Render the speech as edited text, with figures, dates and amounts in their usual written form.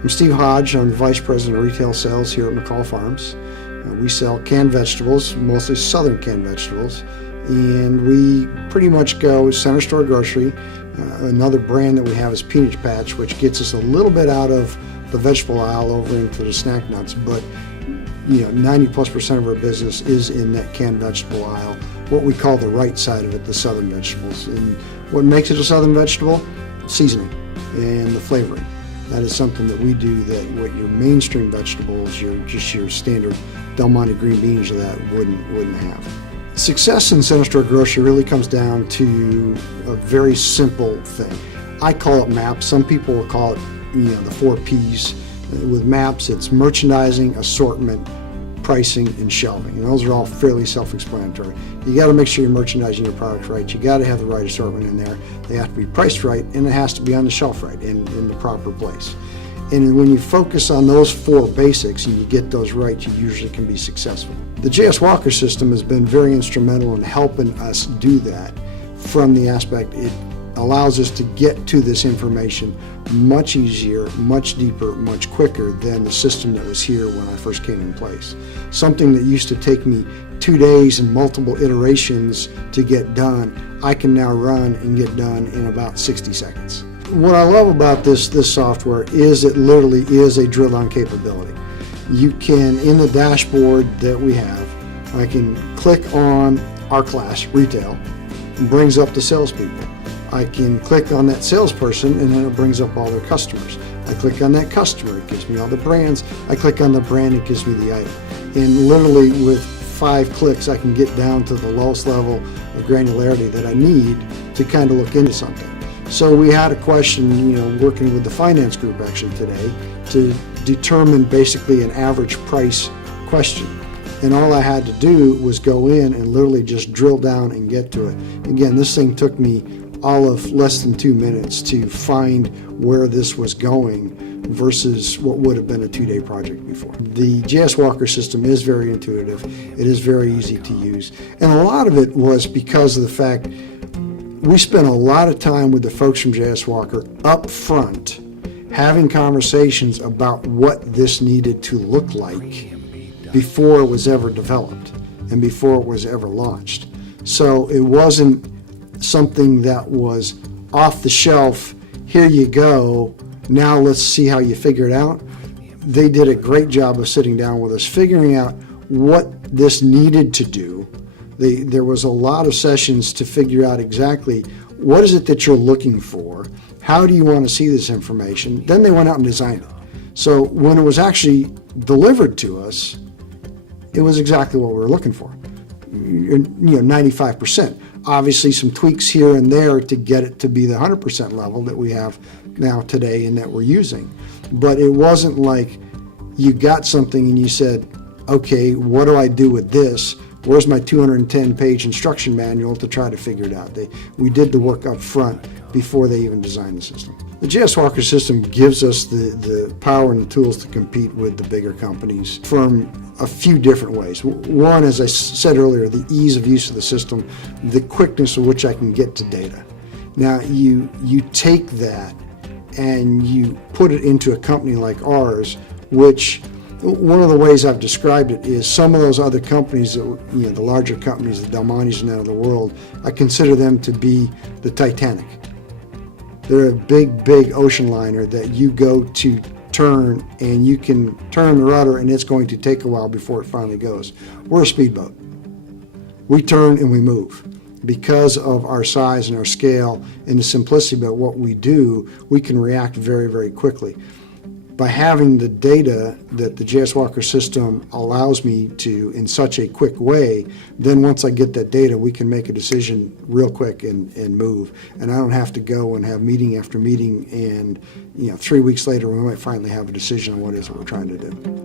I'm Steve Hodge. I'm the Vice President of Retail Sales here at McCall Farms. We sell canned vegetables, mostly southern canned vegetables, and we pretty much go center store grocery. Another brand that we have is Peanut Patch, which gets us a little bit out of the vegetable aisle over into the snack nuts, but 90+% of our business is in that canned vegetable aisle, what we call the right side of it, the southern vegetables. And what makes it a southern vegetable? Seasoning and the flavoring. That is something that we do that what your mainstream vegetables, your standard Del Monte green beans, or that wouldn't have. Success in center store grocery really comes down to a very simple thing. I call it MAP. Some people will call it the 4 Ps. With MAPs, it's merchandising, assortment, pricing, and shelving. And those are all fairly self-explanatory. You got to make sure you're merchandising your products right. You got to have the right assortment in there. They have to be priced right, and it has to be on the shelf right, in the proper place. And when you focus on those 4 basics and you get those right, you usually can be successful. The JSWco system has been very instrumental in helping us do that from the aspect it allows us to get to this information much easier, much deeper, much quicker than the system that was here when I first came in place. Something that used to take me 2 days and multiple iterations to get done, I can now run and get done in about 60 seconds. What I love about this software is it literally is a drill-down capability. You can, in the dashboard that we have, I can click on our class, retail, and brings up the salespeople. I can click on that salesperson and then it brings up all their customers. I click on that customer, it gives me all the brands. I click on the brand, it gives me the item. And literally with 5 clicks, I can get down to the lowest level of granularity that I need to kind of look into something. So we had a question, working with the finance group actually today to determine basically an average price question. And all I had to do was go in and literally just drill down and get to it. Again, this thing took me all of less than 2 minutes to find where this was going versus what would have been a 2-day project before. The JSWco system is very intuitive. It is very easy to use. And a lot of it was because of the fact we spent a lot of time with the folks from JSWco up front having conversations about what this needed to look like before it was ever developed and before it was ever launched. So it wasn't something that was off the shelf, here you go, now let's see how you figure it out. They did a great job of sitting down with us, figuring out what this needed to do. There was a lot of sessions to figure out exactly what is it that you're looking for, how do you want to see this information. Then they went out and designed it. So when it was actually delivered to us, it was exactly what we were looking for, 95%. Obviously some tweaks here and there to get it to be the 100% level that we have now today and that we're using. But it wasn't like you got something and you said, okay, what do I do with this? Where's my 210-page instruction manual to try to figure it out? We did the work up front before they even designed the system. The JSWco system gives us the power and the tools to compete with the bigger companies from a few different ways. One, as I said earlier, the ease of use of the system, the quickness with which I can get to data. Now, you take that and you put it into a company like ours, which one of the ways I've described it is some of those other companies, that, the larger companies, the Del Montes and out of the world, I consider them to be the Titanic. They're a big, big ocean liner that you go to turn and you can turn the rudder and it's going to take a while before it finally goes. We're a speedboat. We turn and we move. Because of our size and our scale and the simplicity about what we do, we can react very, very quickly. By having the data that the JSWco system allows me to in such a quick way, then once I get that data, we can make a decision real quick and move. And I don't have to go and have meeting after meeting and 3 weeks later we might finally have a decision on what it is that we're trying to do.